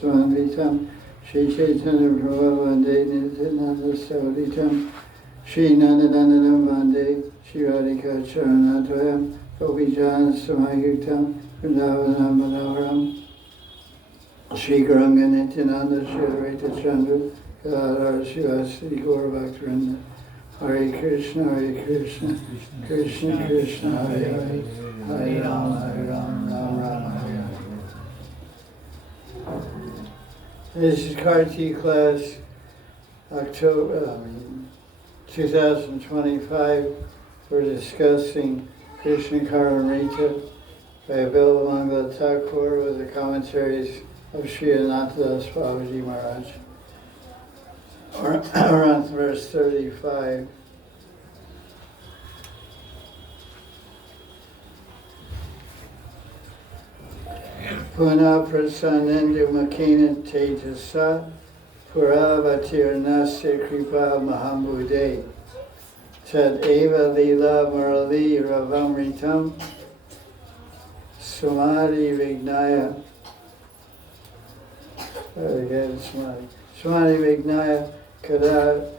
Swanvitam, Shri Chaitanya Prabhu Vande Nityananda Savaditam, Shri Nandanandam Vande, Shri Radhika Charanatoyam, Gopijan Samayuktam, Vrindavanam Manoharam, Shri Garanga Nityananda, Shri Advaita Chandra, Kadadhara Shivasati Gaura Bhaktivinoda, Hare Krishna, Krishna Krishna, Hare Hare, Hare Ram, Ram Ram, Hare Hare. This is Karti class, October 2025. We're discussing Krishna Karnamrita by Bilamangala Thakur with the commentaries of Sri Ananta Babaji Maharaj. Around verse 35. Puna prasanendu makina tejasa puravatir nasya kripa mahambude tad eva lila murali ravamritam samadhi vignaya samadhi vignaya kada,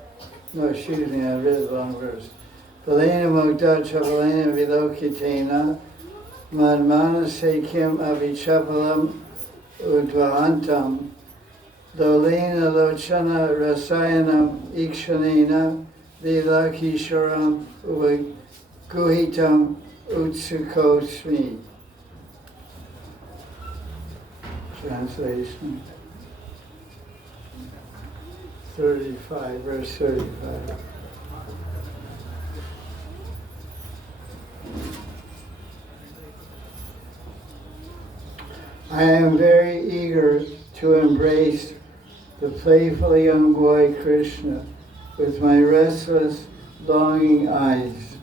no, excuse me, I read the long verse. Valena mugda chavalena vilokitena Madmana sekim avichapalam udvahantam dolena lochana rasayanam ikshanena lila kisharam guhitam utsukosmi. Translation 35, verse 35. I am very eager to embrace the playful young boy Krishna with my restless, longing eyes.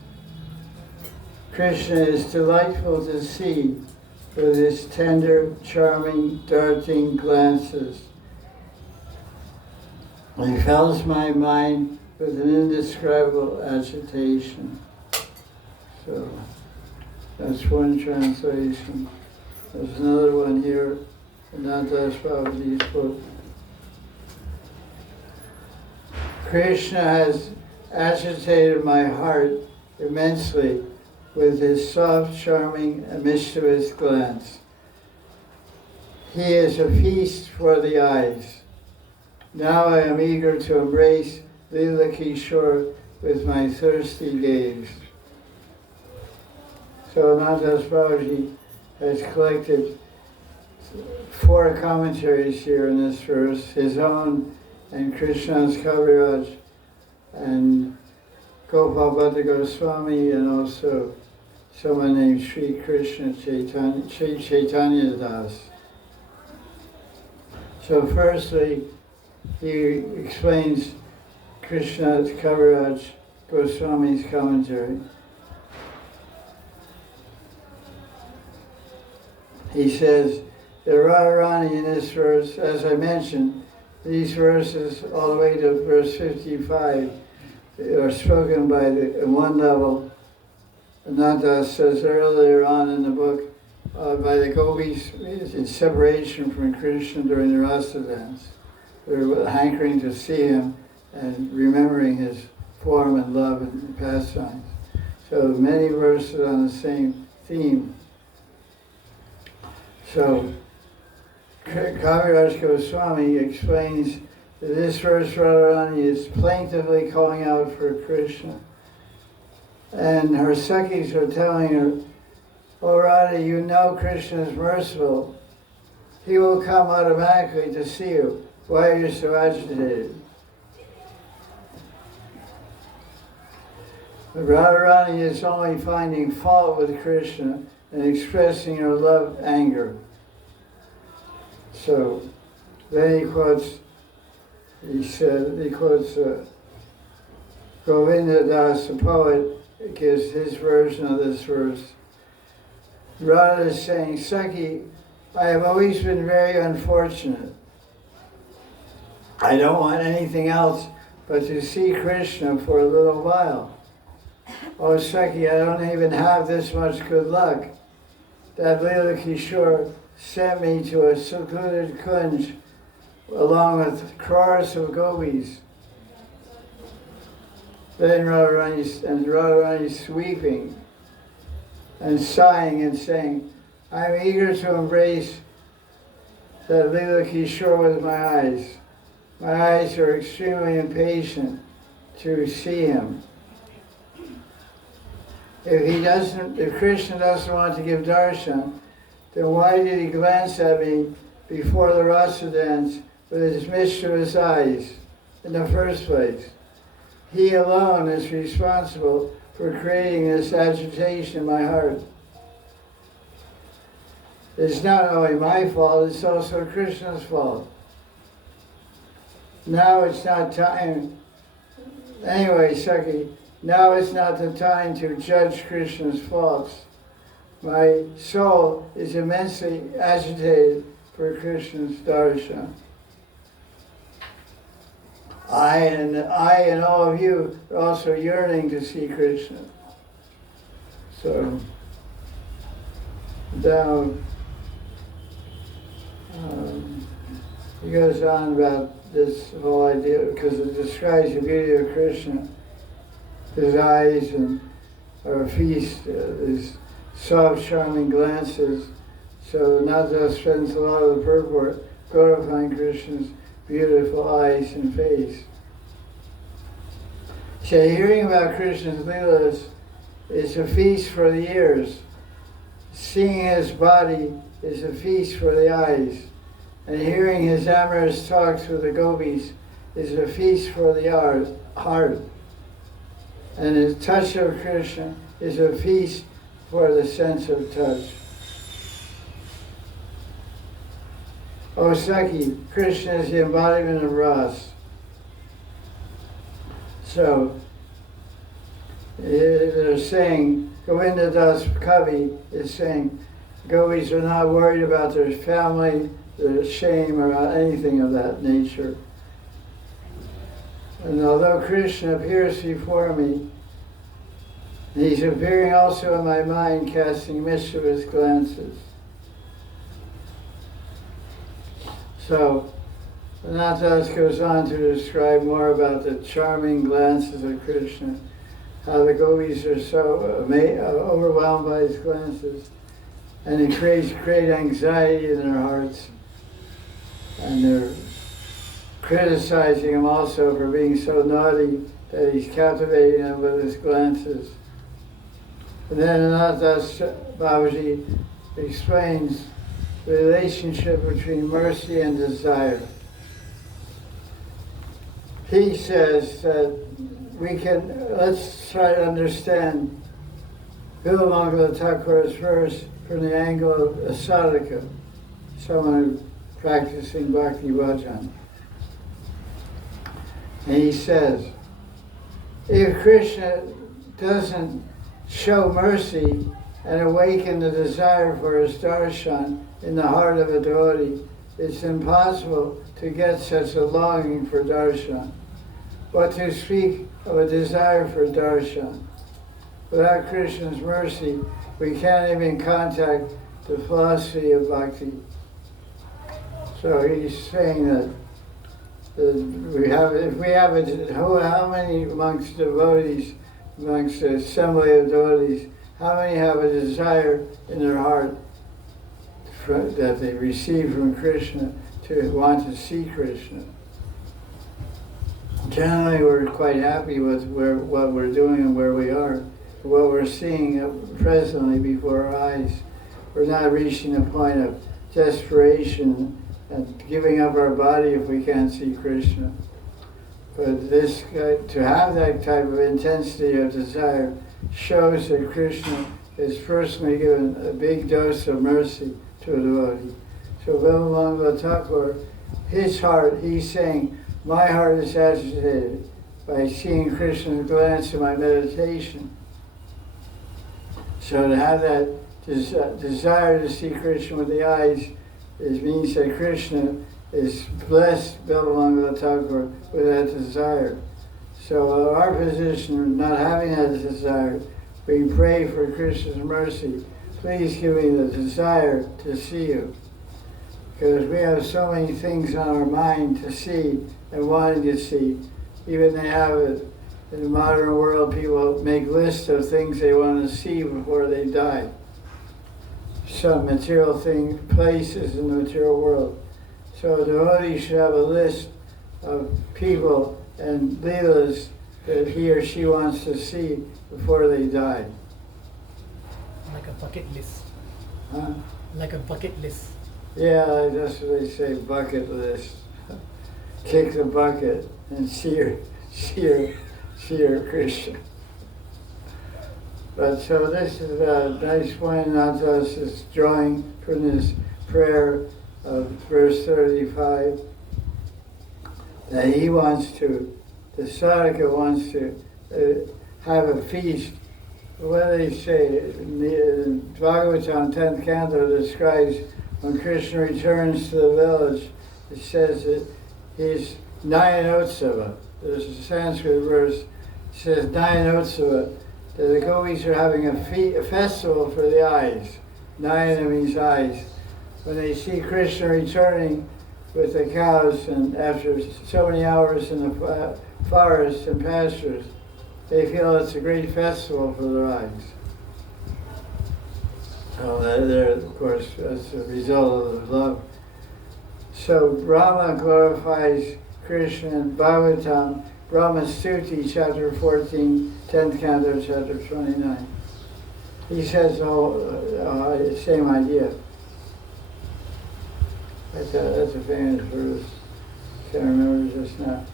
Krishna is delightful to see with his tender, charming, darting glances. He fills my mind with an indescribable agitation. So that's one translation. There's another one here, Ananta Babaji's book. Krishna has agitated my heart immensely with his soft, charming, and mischievous glance. He is a feast for the eyes. Now I am eager to embrace Lila Kishore with my thirsty gaze. So Ananta Babaji has collected 4 commentaries here in this verse, his own and Krishna's Kaviraj and Gopal Goswami, and also someone named Sri Krishna Chaitanya Das. So firstly, he explains Krishna's Kaviraj Goswami's commentary. He says, the Radharani in this verse, as I mentioned, these verses all the way to verse 55 are spoken by at one level. Ananta says earlier on in the book, by the gopis in separation from Krishna during the rasa dance. They're hankering to see him and remembering his form and love and pastimes. So many verses on the same theme. So, Kaviraj Goswami explains that this verse Radharani is plaintively calling out for Krishna. And her Sakhis are telling her, "Oh Radha, you know Krishna is merciful. He will come automatically to see you. Why are you so agitated?" But Radharani is only finding fault with Krishna and expressing her love, anger. So then he quotes Govinda Das, the poet, gives his version of this verse. Radha is saying, "Sakhi, I have always been very unfortunate. I don't want anything else but to see Krishna for a little while. Oh Sakhi, I don't even have this much good luck. That Lila Kishore sent me to a secluded kunj along with crores of gopis. Then Radharani weeping and sighing and saying, I'm eager to embrace that Lila Kishore with my eyes. My eyes are extremely impatient to see him. If Krishna doesn't want to give darshan, then why did he glance at me before the rasa dance with his mischievous eyes in the first place? He alone is responsible for creating this agitation in my heart. It's not only my fault, it's also Krishna's fault. Now it's not time. Anyway, Sakhi, now it's not the time to judge Krishna's faults. My soul is immensely agitated for Krishna's darshan. I and all of you are also yearning to see Krishna. So, now, he goes on about this whole idea because it describes the beauty of Krishna. His eyes are a feast, his soft, charming glances. So Ananta spends a lot of the purport glorifying Krishna's beautiful eyes and face. So hearing about Krishna's Leelas is a feast for the ears. Seeing his body is a feast for the eyes. And hearing his amorous talks with the gopis is a feast for the heart. And the touch of Krishna is a feast for the sense of touch. O Sakhi, Krishna is the embodiment of Ras. So, they're saying, Govinda Das Kavi is saying, gopis are not worried about their family, their shame, or anything of that nature. And although Krishna appears before me, he's appearing also in my mind, casting mischievous glances. So, Ananta goes on to describe more about the charming glances of Krishna, how the gopis are so overwhelmed by his glances, and it creates great anxiety in their hearts. And they're criticizing him also for being so naughty that he's captivating them with his glances. And then Ananta Babaji explains the relationship between mercy and desire. He says that let's try to understand Bilamangala Thakur's verse from the angle of a sadhaka, someone who's practicing bhakti bhajan. And he says, if Krishna doesn't show mercy and awaken the desire for his darshan in the heart of a devotee, it's impossible to get such a longing for darshan. But to speak of a desire for darshan, without Krishna's mercy, we can't even contact the philosophy of bhakti. So he's saying that how many amongst devotees, amongst the assembly of devotees, how many have a desire in their heart that they receive from Krishna to want to see Krishna? Generally, we're quite happy with what we're doing and where we are, what we're seeing presently before our eyes. We're not reaching a point of desperation and giving up our body if we can't see Krishna. But to have that type of intensity of desire shows that Krishna is personally given a big dose of mercy to a devotee. So Bilamangala Thakur, his heart, he's saying, my heart is agitated by seeing Krishna's glance in my meditation. So to have that desire to see Krishna with the eyes means that Krishna is blessed Bilamangala Thakur with that desire. So our position, not having that desire, we pray for Krishna's mercy. Please give me the desire to see you. Because we have so many things on our mind to see and wanting to see. Even they have it in the modern world, people make lists of things they want to see before they die. Some material things, places in the material world. So the devotee should have a list of people and leelas that he or she wants to see before they die. Like a bucket list. Huh? Like a bucket list. Yeah, that's what they say, bucket list. Kick the bucket and see your Krishna. But so this is a nice point. Ananta is drawing from this prayer of verse 35 that he wants to, the sadhaka wants to have a feast. What do they say? The Bhagavatam 10th canto describes when Krishna returns to the village, it says that he's Nayanotsava. There's a Sanskrit verse that says Nayanotsava, that the gopis are having a festival for the eyes. Nayana means eyes. When they see Krishna returning with the cows and after so many hours in the forests and pastures, they feel it's a great festival for their eyes. So they're, of course, as a result of the love. So Brahma glorifies Krishna in Bhagavatam, Brahma Stuti, chapter 14, 10th canto, chapter 29. He says the same idea. That's a famous verse. Can't remember just now.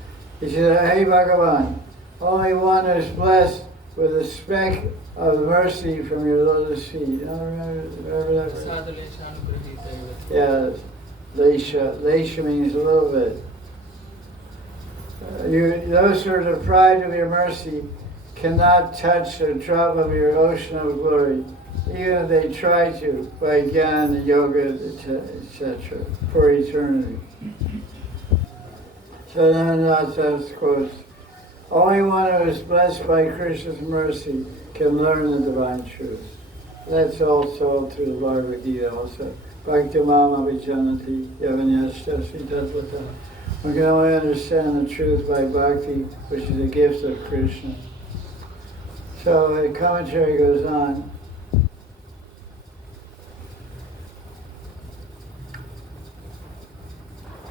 He says, Hey Bhagavan, only one is blessed with a speck of mercy from your lotus feet. You don't remember that verse? Yeah, Lesha. Lesha means a little bit. Those who are deprived of your mercy cannot touch a drop of your ocean of glory, even if they try to, by jnana, yoga, etc., for eternity. So then Ananta quotes, only one who is blessed by Krishna's mercy can learn the divine truth. That's also through the Bhagavad Gita also. Bhakti mama vijanati yavanyashta sridadvata. We can only understand the truth by bhakti, which is a gift of Krishna. So the commentary goes on.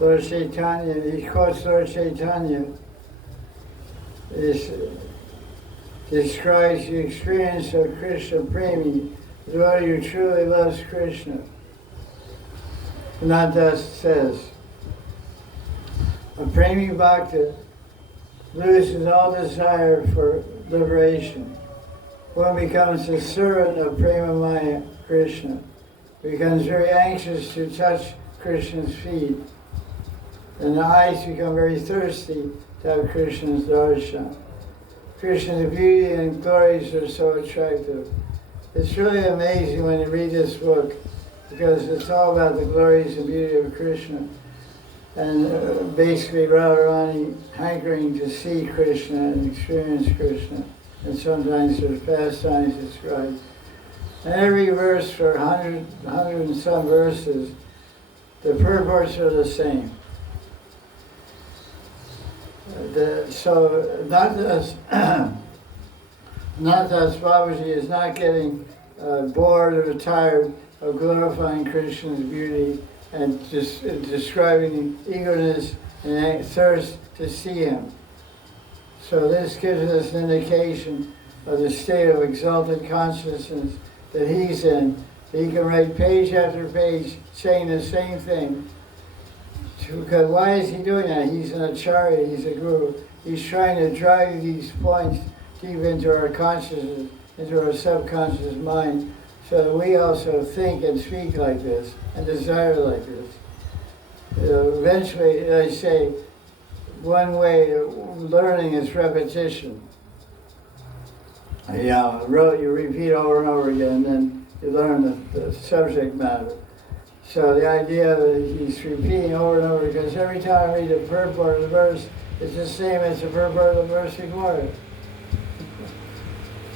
Lord Chaitanya, he quotes Lord Chaitanya, describes the experience of Krishna Premi, the devotee who truly loves Krishna. Ananta says, a Premi Bhakta loses all desire for liberation. One becomes a servant of Premamaya Krishna, becomes very anxious to touch Krishna's feet, and the eyes become very thirsty to have Krishna's darshan. Krishna's beauty and glories are so attractive. It's really amazing when you read this book, because it's all about the glories and beauty of Krishna. And basically Radharani hankering to see Krishna and experience Krishna. And sometimes there's pastimes described. And every verse for 100 and some verses, the purports are the same. So Nanda's Babaji is not getting bored or tired of glorifying Krishna's beauty and just describing eagerness and thirst to see him. So this gives us an indication of the state of exalted consciousness that he's in. He can write page after page saying the same thing. Because why is he doing that? He's an acharya, he's a guru. He's trying to drive these points deep into our consciousness, into our subconscious mind, so that we also think and speak like this and desire like this. Eventually, I say, one way of learning is repetition. You repeat over and over again, and then you learn the subject matter. So the idea that he's repeating over and over, because every time I read the purport of the verse, it's the same as the purport of the verse before it.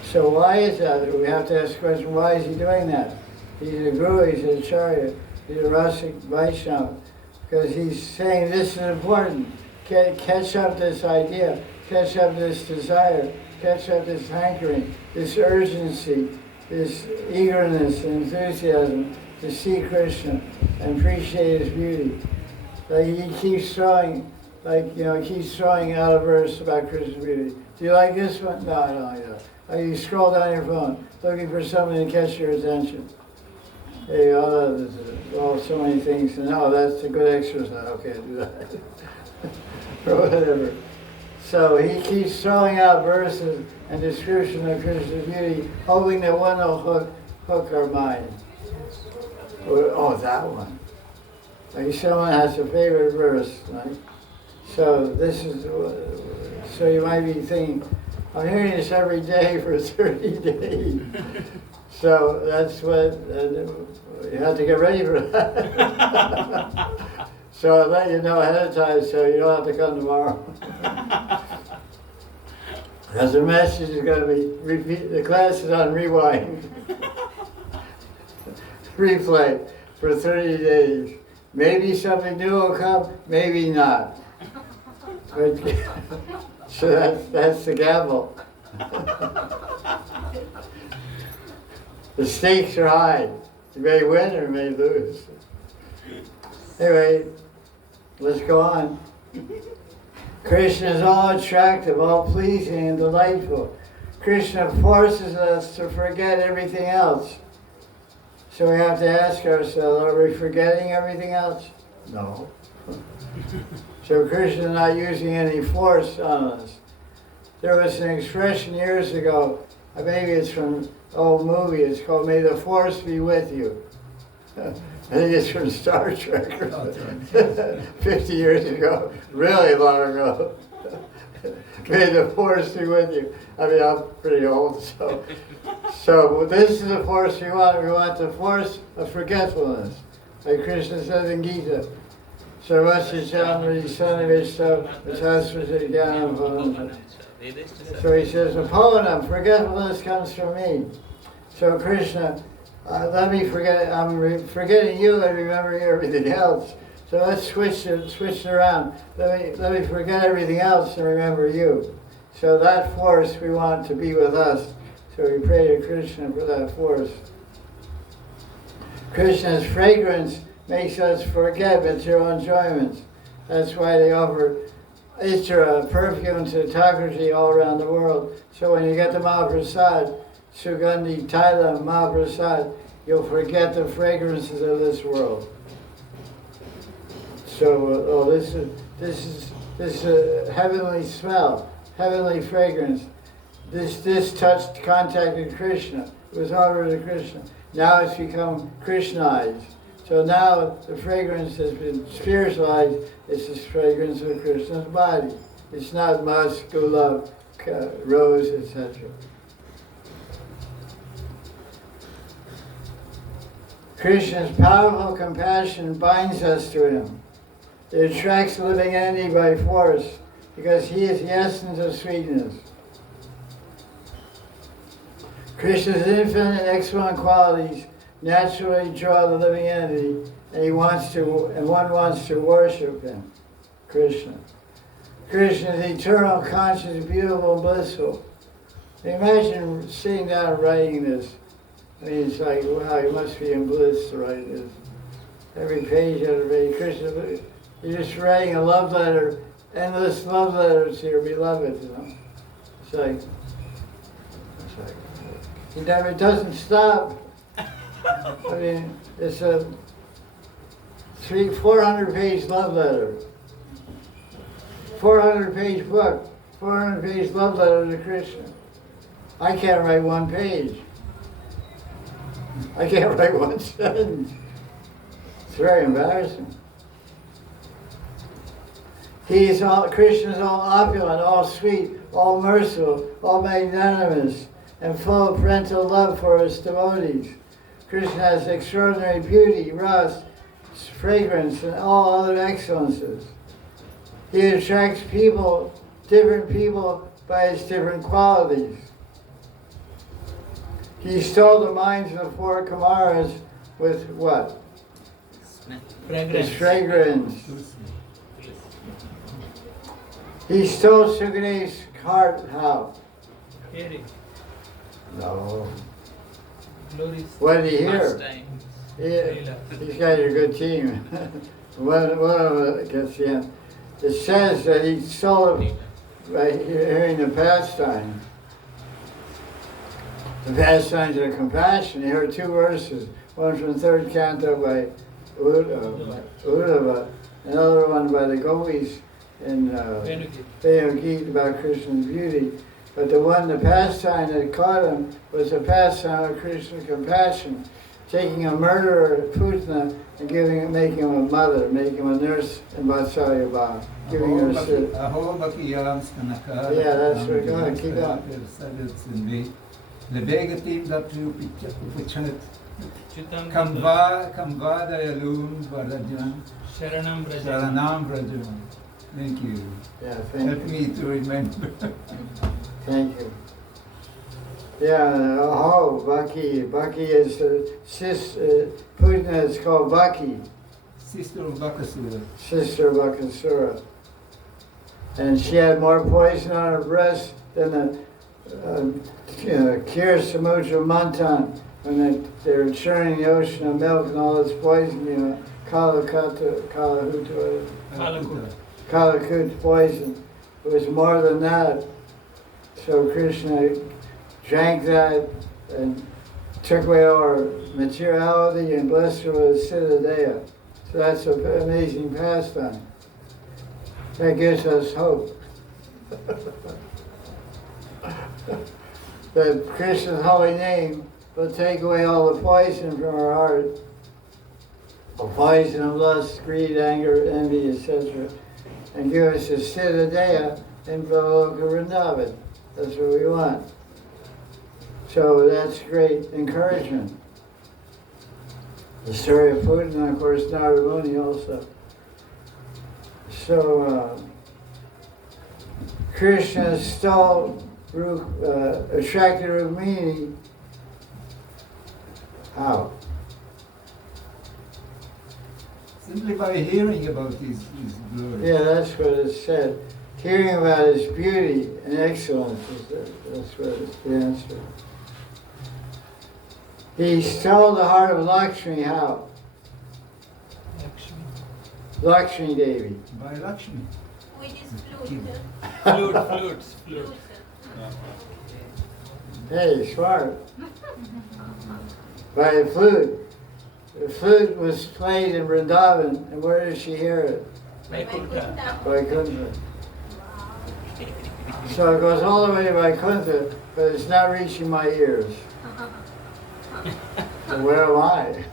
So why is that? We have to ask the question, why is he doing that? He's a guru, he's an acharya. He's a Rasic Vaishnava. Because he's saying this is important. Catch up this idea, catch up this desire, catch up this hankering, this urgency, this eagerness and enthusiasm to see Krishna and appreciate his beauty. Like he keeps throwing, keeps throwing out a verse about Krishna's beauty. Do you like this one? No. You scroll down your phone looking for something to catch your attention. Hey, so many things, and that's a good exercise. Okay, I'll do that. Or whatever. So he keeps throwing out verses and description of Krishna's beauty, hoping that one will hook our mind. That one. Like someone has a favorite verse, right? So so you might be thinking, I'm hearing this every day for 30 days. So that's what, you have to get ready for that. So I'll let you know ahead of time so you don't have to come tomorrow. Because the message is going to be, the class is on rewind. Replay for 30 days. Maybe something new will come, maybe not. But, so that's the gamble. The stakes are high. You may win or you may lose. Anyway, let's go on. Krishna is all attractive, all pleasing and delightful. Krishna forces us to forget everything else. So we have to ask ourselves, are we forgetting everything else? No. So Krishna is not using any force on us. There was an expression years ago, maybe it's from an old movie, it's called May the Force Be With You. I think it's from Star Trek, 50 years ago, really long ago. May the force be with you. I mean, I'm pretty old, so this is the force we want. We want the force of forgetfulness, like Krishna says in Gita. So he says, Apohanam, forgetfulness comes from me. So Krishna, let me forget, I'm forgetting you and remembering everything else. So let's switch it around. Let me forget everything else and remember you. So that force we want to be with us. So we pray to Krishna for that force. Krishna's fragrance makes us forget material enjoyments. That's why they offer Ishvara, perfume to Thakurji all around the world. So when you get the Mahaprasad, Sugandhi Taila Mahaprasad, you'll forget the fragrances of this world. So this is a heavenly smell, heavenly fragrance. This touched, contacted Krishna. It was offered to Krishna. Now it's become Krishnaized. So now the fragrance has been spiritualized. It's the fragrance of Krishna's body. It's not musk, gulab, rose, etc. Krishna's powerful compassion binds us to him. It attracts the living entity by force because he is the essence of sweetness. Krishna's infinite and excellent qualities naturally draw the living entity, and one wants to worship him, Krishna. Krishna is eternal, conscious, beautiful, and blissful. Imagine sitting down and writing this. I mean, it's like, wow, you must be in bliss to write this. Every page after page, Krishna, you're just writing a love letter, endless love letters to your beloved, you know. It's like, it doesn't stop. I mean, it's a 400-page love letter, 400-page book, 400-page love letter to Krishna. I can't write one page. I can't write one sentence. It's very embarrassing. Krishna is all opulent, all sweet, all merciful, all magnanimous, and full of parental love for his devotees. Krishna has extraordinary beauty, rasa, fragrance, and all other excellences. He attracts different people by his different qualities. He stole the minds of the four Kumaras with what? His fragrance. He stole Sukadev's heart. How? Hearing. No. Glories. What did he hear? Pastime. Yeah, these guys are a good team. one of them gets the end. It says that he stole it by hearing the pastime. The pastimes of compassion. He heard two verses. One from the third canto by Uddhava, another one by the Gopis in Venu about Krishna's beauty. But the pastime that caught him was the pastime of Krishna's compassion, taking a murderer, Putna, and making him a mother, making him a nurse in Vatsalya Bhava, giving her a sit. Yeah, that's what we're going to keep on. Lebegatim datu pichanat Chitam Kamva Dayalum Varajan Sharanam Braja. Sharanam Vrajan. Thank you. Yeah, thank Help me to remember. Thank you. Yeah, Bhakti. Bhakti is Putna is called Bhakti. Sister of Bakasura. Sister of Bakasura. And she had more poison on her breast than the Kir Samudra Mantan, when they were churning the ocean of milk and all this poison, Kalakut poison. It was more than that. So Krishna drank that and took away our materiality and blessed her with Siddhadeya. So that's an amazing pastime. That gives us hope. That Krishna's holy name will take away all the poison from our heart. The poison of lust, greed, anger, envy, etc. And give us a Siddhadeya in Brahmaloka Vrindavan. That's what we want. So that's great encouragement. The story of Putin, and of course Narada Muni also. So Krishna stole, attracted Rukmini. How? Simply by hearing about his glory. Yeah, that's what it said. Hearing about his beauty and excellence, that's what it's the answer. He stole the heart of Lakshmi. How? Lakshmi Devi. By Lakshmi. With his flute. Flute. Hey, smart. By a flute. The flute was played in Vrindavan, and where did she hear it? Vaikuntha. Vaikuntha. So it goes all the way to Vaikuntha, but it's not reaching my ears. So where am I?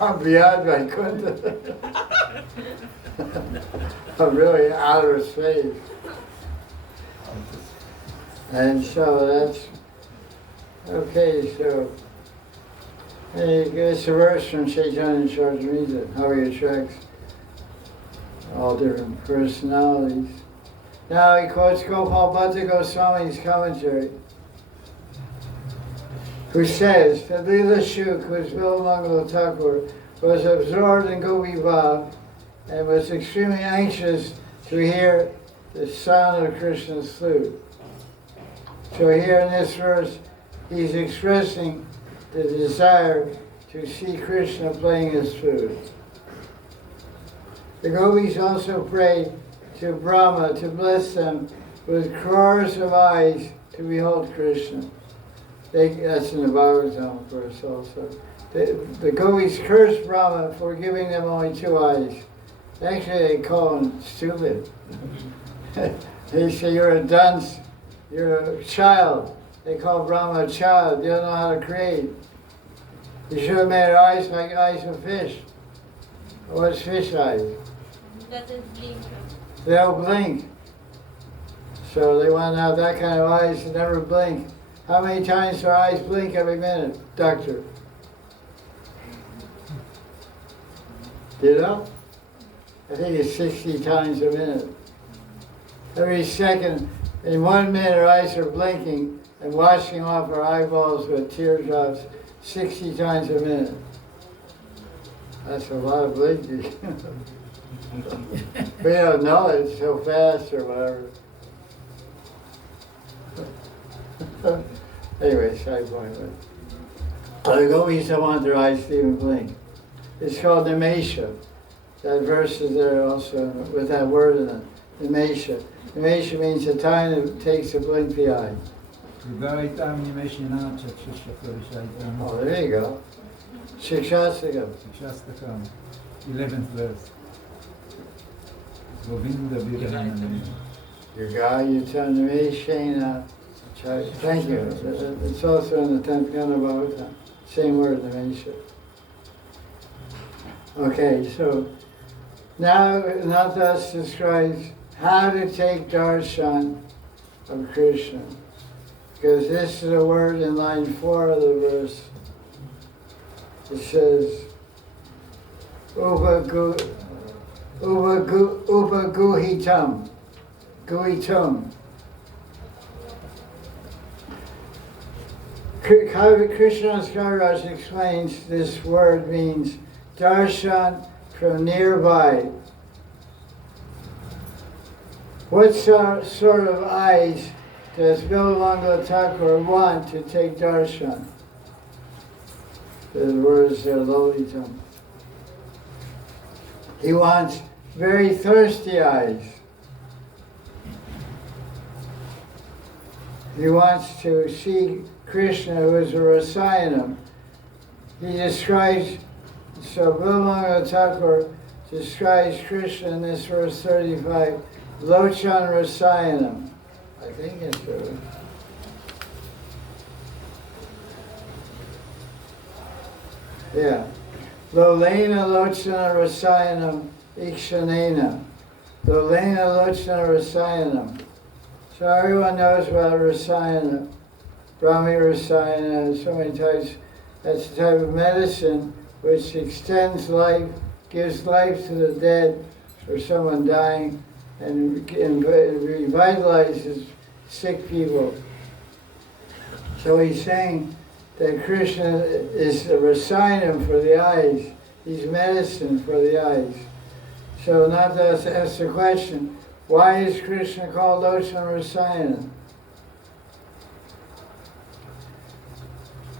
I'm beyond Vaikuntha. I'm really outer space. And so that's, okay, so, hey, it's a verse from Chaitanya Charitamrita, how he attracts all different personalities. Now he quotes Gopal Bhatta Goswami's commentary, who says that Leela Shuk, who is Bilamangala Thakur, was absorbed in Gopi Bhav and was extremely anxious to hear the sound of Krishna's flute. So here in this verse, he's expressing the desire to see Krishna playing his flute. The gopis also pray to Brahma to bless them with crores of eyes to behold Krishna. That's in the Bhagavatam, of course, also. The gopis curse Brahma for giving them only 2 eyes. Actually, they call him stupid. They say, you're a dunce, you're a child. They call Brahma a child, you don't know how to create. You should have made eyes like eyes of fish. What's fish eyes? Doesn't blink. They don't blink. So they want to have that kind of eyes that never blink. How many times do our eyes blink every minute, doctor? You know? I think it's 60 times a minute. Every second, in 1 minute our eyes are blinking and washing off our eyeballs with teardrops 60 times a minute. That's a lot of blinking. We don't know it so fast or whatever. Anyway, side point. The gopis don't want their eyes to even blink. It's called Nimesha. That verse is there also with that word in it. Nimesha. Nimesha means the time it takes to blink the eye. Oh, there you go. Shikshastakam. 11th verse. Govinda Viranam. Your guy, you tell Nimeshana. Thank you. It's also in the 10th Kanabhava. Same word, Nimesha. Okay, so now Ananta describes how to take darshan of Krishna. Because this is a word in line 4 of the verse. It says, Upaguhitam. Guhitam. Krishna's Maharaj explains this word means darshan from nearby. What sort of eyes does Babaji Thakur want to take darshan? The words are lolitam. He wants very thirsty eyes. He wants to see Krishna, who is a Rasayanam. He describes, so Babaji Thakur describes Krishna in this verse 35, Lochan Rasayanam. I think it's true. Yeah. Lolena Lochana Rasayanam Ikshanena. Lolena Lochana Rasayanam. So everyone knows about Rasayana, Brahmi Rasayana, so many types. That's the type of medicine which extends life, gives life to the dead or someone dying, and revitalizes sick people. So he's saying that Krishna is a Rasayanam for the eyes. He's medicine for the eyes. So Ananta asks the question, why is Krishna called Lochan Rasayanam?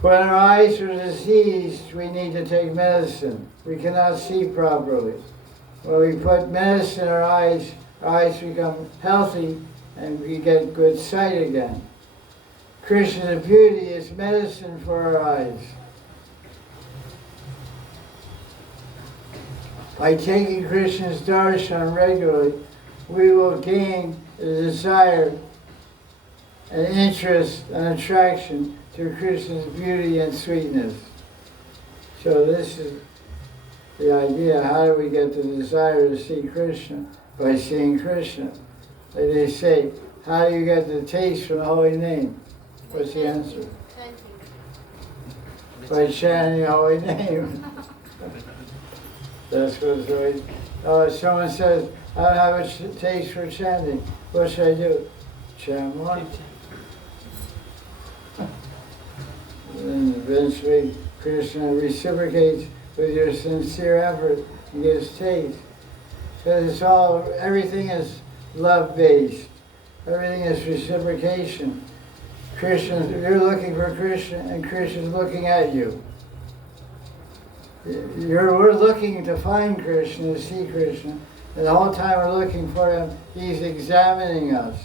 When our eyes are diseased, we need to take medicine. We cannot see properly. When we put medicine in our eyes become healthy and we get good sight again. Krishna's beauty is medicine for our eyes. By taking Krishna's darshan regularly, we will gain a desire, an interest, an attraction to Krishna's beauty and sweetness. So this is the idea. How do we get the desire to see Krishna? By seeing Krishna. Like they say, how do you get the taste from the holy name? What's the answer? By chanting the holy name. That's what's right. Someone says, I don't have a taste for chanting. What should I do? Chant more. And eventually Krishna reciprocates with your sincere effort and gives taste. Because everything is love-based. Everything is reciprocation. You're looking for Krishna and Krishna's looking at you. We're looking to find Krishna, to see Krishna. And the whole time we're looking for him, he's examining us.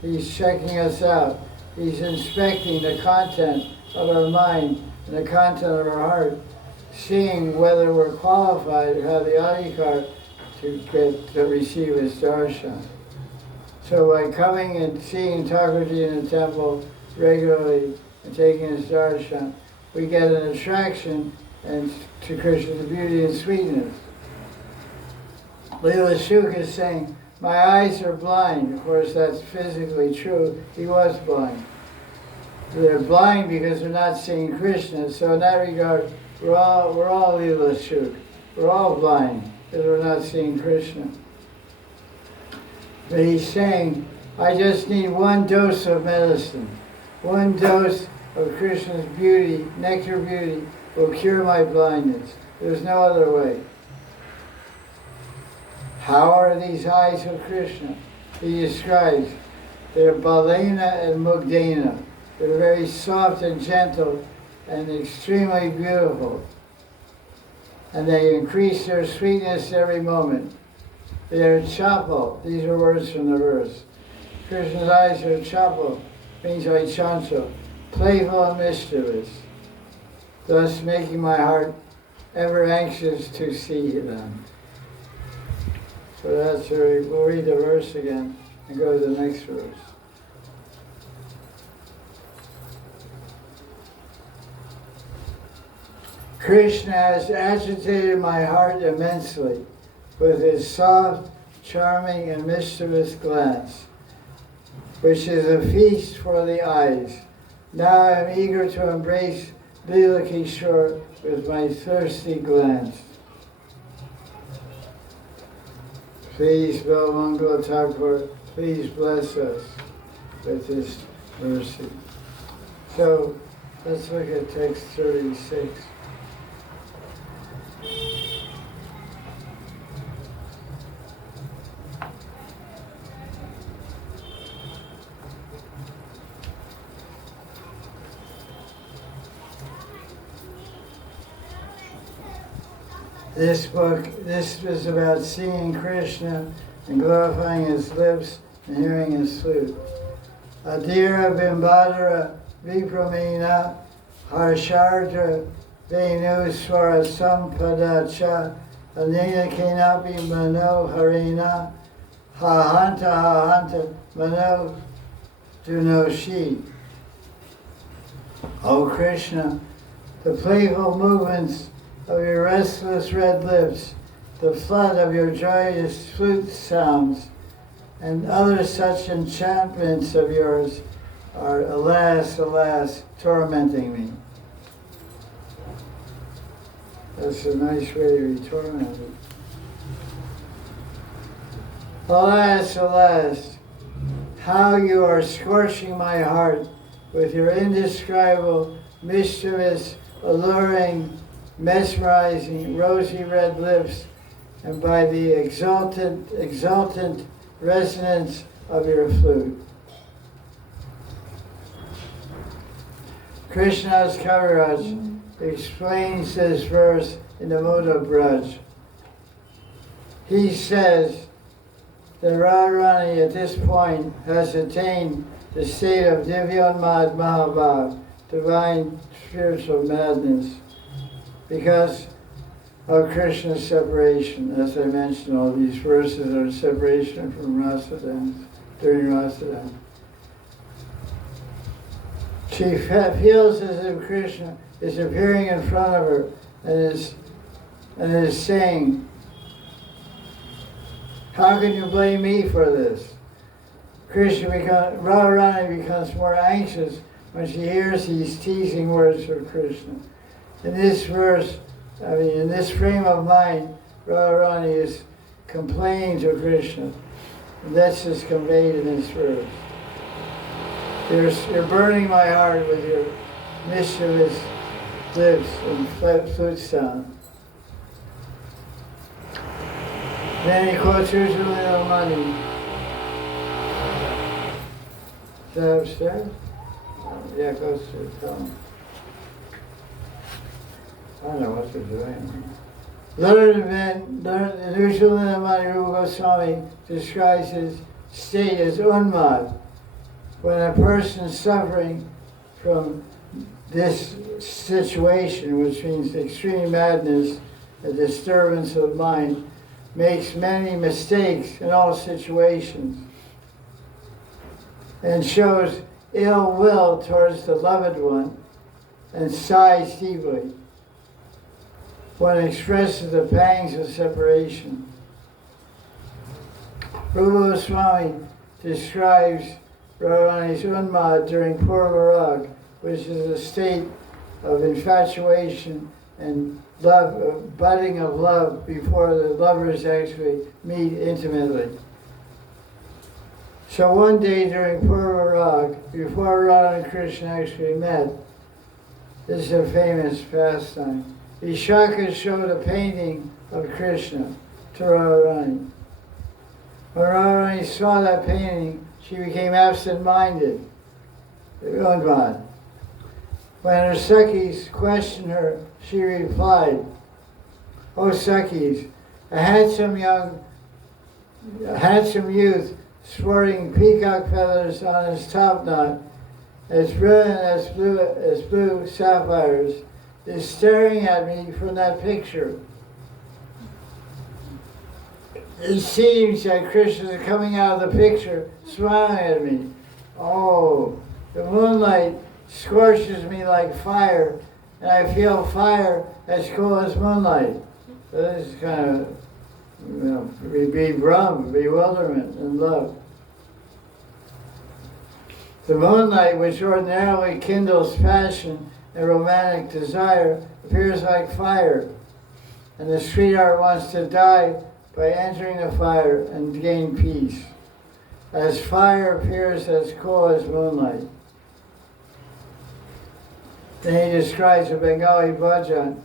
He's checking us out. He's inspecting the content of our mind and the content of our heart, seeing whether we're qualified to have the adhikar to receive his darshan. So by coming and seeing Thakurji in the temple regularly and taking his darshan, we get an attraction and to Krishna's beauty and sweetness. Leela Shuk is saying, my eyes are blind. Of course, that's physically true. He was blind. They're blind because they're not seeing Krishna. So in that regard, we're all Leela Shuk. We're all blind because we're not seeing Krishna. But he's saying, I just need one dose of medicine. One dose of Krishna's beauty, nectar beauty, will cure my blindness. There's no other way. How are these eyes of Krishna? He describes they're balena and mugdena. They're very soft and gentle and extremely beautiful. And they increase their sweetness every moment. They are chapel. These are words from the verse. Krishna's eyes are chapel, means like chancho, playful and mischievous, thus making my heart ever anxious to see them. So that's where we'll read the verse again and go to the next verse. Krishna has agitated my heart immensely with his soft, charming, and mischievous glance, which is a feast for the eyes. Now I am eager to embrace Leela Kishore with my thirsty glance. Please, Balmangala Thakur, please bless us with his mercy. So, let's look at text 36. This was about seeing Krishna and glorifying his lips and hearing his flute. Adira Bimbadara Vipramina Harshardra Venu Swara Sampadacha Anina Kenapi Mano Harina Hahanta Mano Dunoshi. O Krishna, the playful movements of your restless red lips, the flood of your joyous flute sounds, and other such enchantments of yours are, alas, alas, tormenting me. That's a nice way to be tormented. Alas, alas, how you are scorching my heart with your indescribable, mischievous, alluring, mesmerizing, rosy red lips, and by the exultant resonance of your flute. Krishna's Kaviraj explains this verse in the mode of Braj. He says that Radharani at this point has attained the state of Divyanmad Mahabhav, divine spiritual madness, because of Krishna's separation. As I mentioned, all these verses are separation from Rasadhan, during Rasadhan. She feels as if Krishna is appearing in front of her and is saying, how can you blame me for this? Radharani becomes more anxious when she hears these teasing words from Krishna. In this verse, in this frame of mind, Radharani is complaining to Krishna. And that's just conveyed in this verse. You're burning my heart with your mischievous lips and flute sound. Then he quotes Ujjvala Mani. Is that upstairs? Yeah, go to tell him. I don't know what they're doing. Ujjvala Mani Rupa Goswami describes his state as unmad. When a person suffering from this situation, which means extreme madness, a disturbance of mind, makes many mistakes in all situations, and shows ill will towards the loved one, and sighs deeply. One expresses the pangs of separation. Rupa Goswami describes Radharani's unmad during Purvarag, which is a state of infatuation and love, budding of love before the lovers actually meet intimately. So one day during Purvarag, before Radha and Krishna actually met, this is a famous pastime. Vishaka showed a painting of Krishna to Radharani. When Radharani saw that painting, she became absent-minded. Unmad. When her Sakhis questioned her, she replied, "O Sakhis, a handsome youth sporting peacock feathers on his topknot, as brilliant as blue sapphires, is staring at me from that picture. It seems that Krishna is coming out of the picture, smiling at me. Oh, the moonlight scorches me like fire, and I feel fire as cool as moonlight." So this is kind of, bewilderment and love. The moonlight, which ordinarily kindles passion and romantic desire, appears like fire, and the sweetheart wants to die by entering the fire and gain peace, as fire appears as cool as moonlight. Then he describes a Bengali bhajan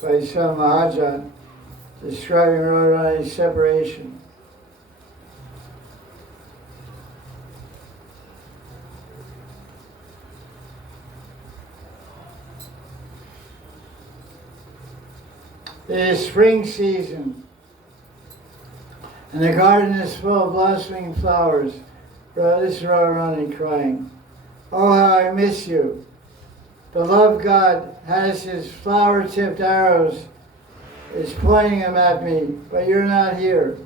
by some Maharaj describing Radharani's separation. It is spring season, and the garden is full of blossoming flowers. This is Radharani crying. "Oh, how I miss you. The love God has his flower-tipped arrows, is pointing them at me, but you're not here."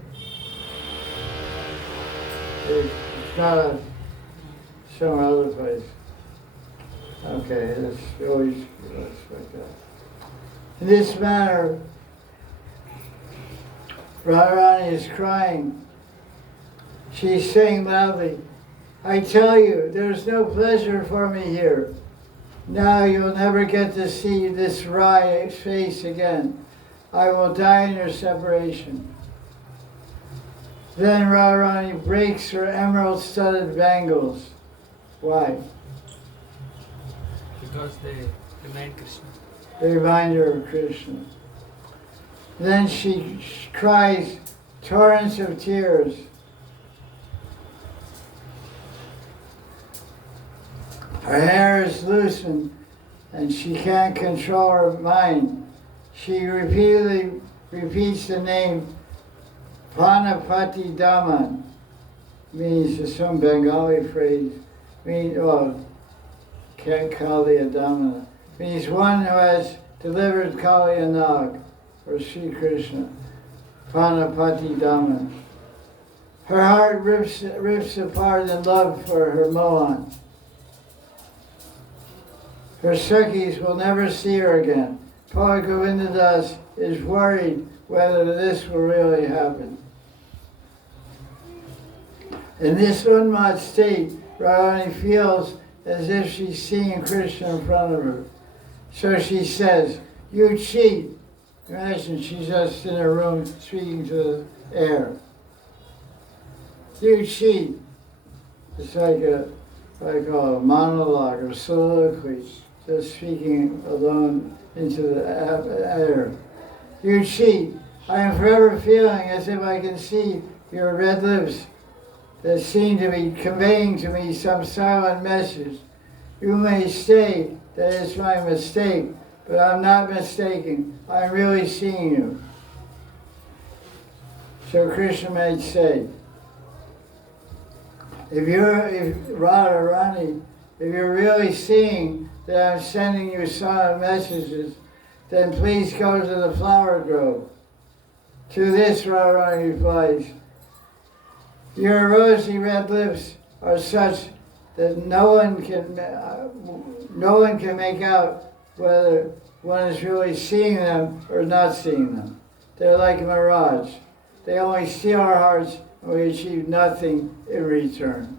It's not some other place. Okay, it's always like that. In this manner, Radharani is crying. She's saying loudly, "I tell you, there's no pleasure for me here. Now you'll never get to see this wry face again. I will die in your separation." Then Radharani breaks her emerald-studded bangles. Why? Because they remind Krishna. They remind her of Krishna. Then she cries torrents of tears. Her hair is loosened and she can't control her mind. She repeatedly repeats the name Panapati Daman, means some Bengali phrase, means, Kaliya Damana, means one who has delivered Kaliya Nag, or Sri Krishna, Panapati Daman. Her heart rips apart in love for her Mohan. Her Sakhis will never see her again. Paul Govindadas is worried whether this will really happen. In this Unmad state, Radharani feels as if she's seeing Krishna in front of her. So she says, "You cheat." Imagine she's just in her room speaking to the air. "You cheat." It's like a monologue or soliloquy, just speaking alone into the air. "You cheat. I am forever feeling as if I can see your red lips that seem to be conveying to me some silent message. You may say that it's my mistake, but I'm not mistaken. I'm really seeing you." So Krishna might say, if Radharani, if you're really seeing that I'm sending you silent messages, then please go to the flower grove. To this, Radharani replies, "Your rosy red lips are such that no one can make out whether one is really seeing them or not seeing them. They're like a mirage. They only steal our hearts and we achieve nothing in return."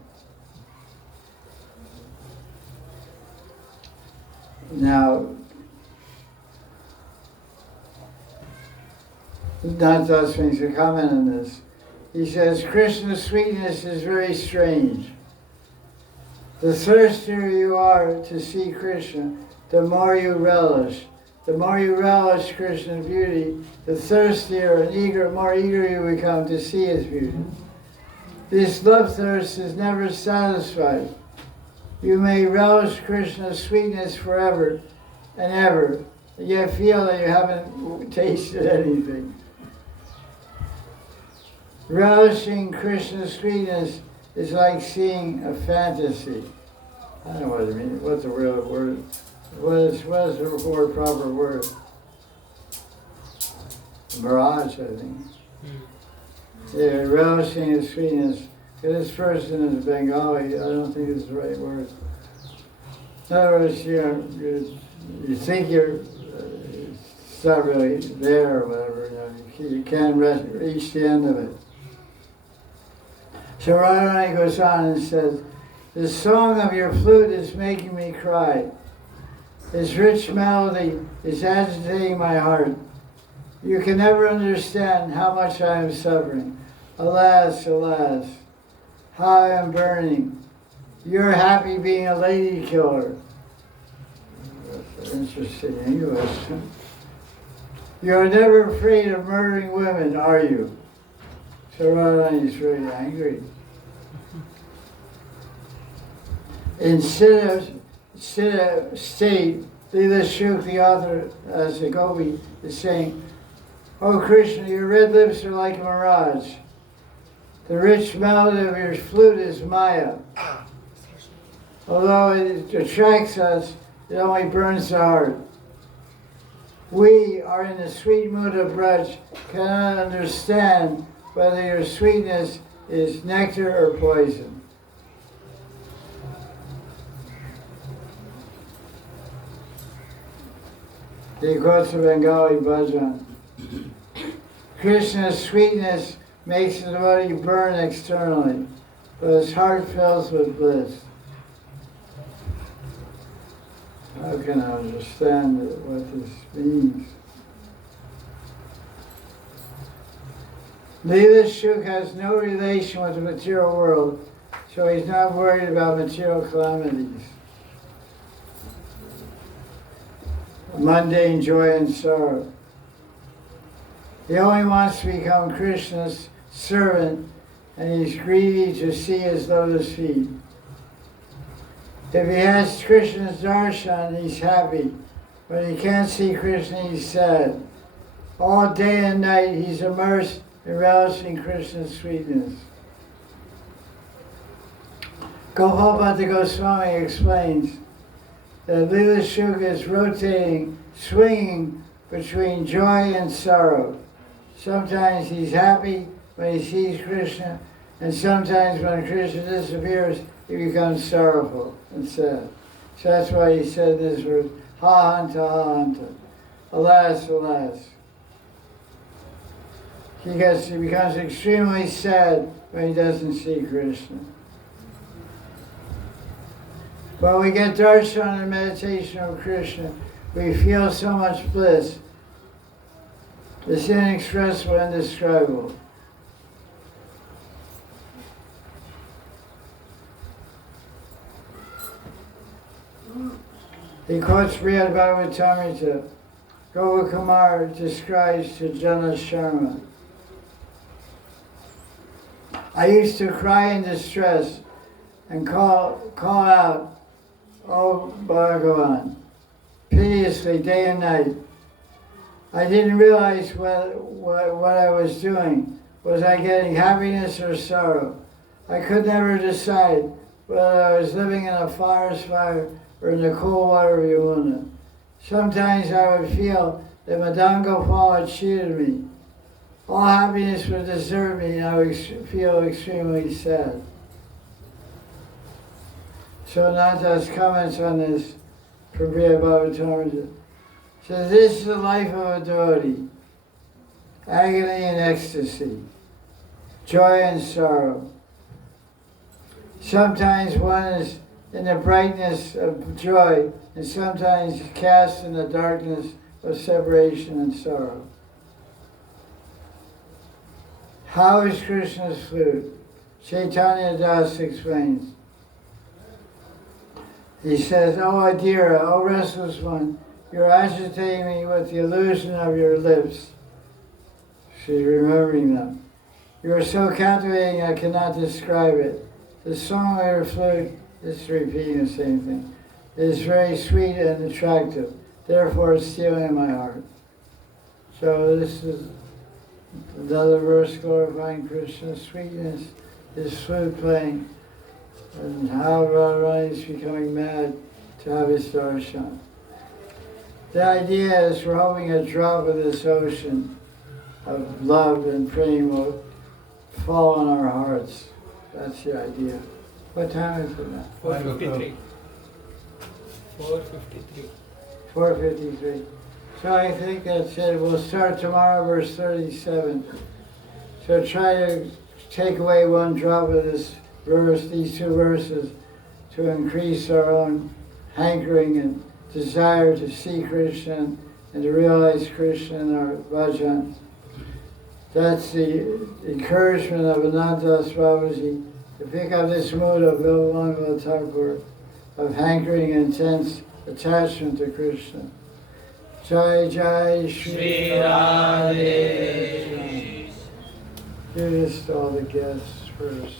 Now, Ananta makes a comment on this. He says, "Krishna's sweetness is very strange. The thirstier you are to see Krishna, the more you relish. the more you relish Krishna's beauty, the thirstier and more eager you become to see his beauty. This love thirst is never satisfied. You may relish Krishna's sweetness forever and ever, and yet feel that you haven't tasted anything. Relishing Krishna's sweetness is like seeing a fantasy. I don't know what it means. What's the real word? What is the word, proper word? Maharaj, I think. Yeah, relishing his sweetness. This person is Bengali. I don't think it's the right word. In other words, you think it's not really there or whatever. You can't reach the end of it. So Radharani goes on and says, the song of your flute is making me cry. Its rich melody is agitating my heart. You can never understand how much I am suffering. Alas, alas, how I am burning. You're happy being a lady killer. That's interesting English. You're never afraid of murdering women, are you? So Radharani is very angry. In Siddha state, Leela Shuk, the author, as a gopi, is saying, "Oh Krishna, your red lips are like a mirage. The rich melody of your flute is Maya. Although it attracts us, it only burns the heart. We are in the sweet mood of Braj, cannot understand whether your sweetness is nectar or poison." He quotes a Bengali bhajan. Krishna's sweetness makes his body burn externally, but his heart fills with bliss. How can I understand what this means? Leela Shuk has no relation with the material world, so he's not worried about material calamities. Mundane joy and sorrow. He only wants to become Krishna's servant, and he's greedy to see his lotus feet. If he has Krishna's darshan, he's happy. When he can't see Krishna, he's sad. All day and night, he's immersed in relishing Krishna's sweetness. Gopal Goswami explains that Leela Shuk is rotating, swinging between joy and sorrow. Sometimes he's happy when he sees Krishna, and sometimes when Krishna disappears, he becomes sorrowful and sad. So that's why he said this verse, ha hanta, alas, alas. He becomes extremely sad when he doesn't see Krishna. When we get darshan and meditation of Krishna, we feel so much bliss. It's inexpressible, indescribable. He quotes v.35-36. Gopal Kumar describes to Jana Sharma, I used to cry in distress and call out, "Oh Bhagavan," piteously day and night. I didn't realize what I was doing. Was I getting happiness or sorrow? I could never decide whether I was living in a forest fire or in the cool water of Yamuna. Sometimes I would feel that Madan Gopal had cheated me. All happiness would desert me, and I would feel extremely sad. So Ananta's comments on this from v.35-36 says, this is the life of a devotee, agony and ecstasy, joy and sorrow. Sometimes one is in the brightness of joy, and sometimes cast in the darkness of separation and sorrow. How is Krishna's flute? Chaitanya Das explains. He says, "O Adira, O restless one, You're agitating me with the illusion of your lips. She's remembering them. You are so captivating I cannot describe it. The song of your flute is repeating the same thing. It is very sweet and attractive. Therefore it's stealing my heart. So this is another verse glorifying Krishna's sweetness, his flute playing, and how Radharani is becoming mad to have his darshan. The idea is we're hoping a drop of this ocean of love and prema will fall on our hearts. That's the idea. What time is it now? 4:53. 4:53. 4:53. So I think that's it. We'll start tomorrow, verse 37. So try to take away one drop of this verse, these two verses, to increase our own hankering and desire to see Krishna and to realize Krishna in our bhajan. That's the encouragement of Ananta Babaji to pick up this mood of Vivekananda Thakur, of hankering and intense attachment to Krishna. Jai Jai Sri Radhe. Give this to all the guests first.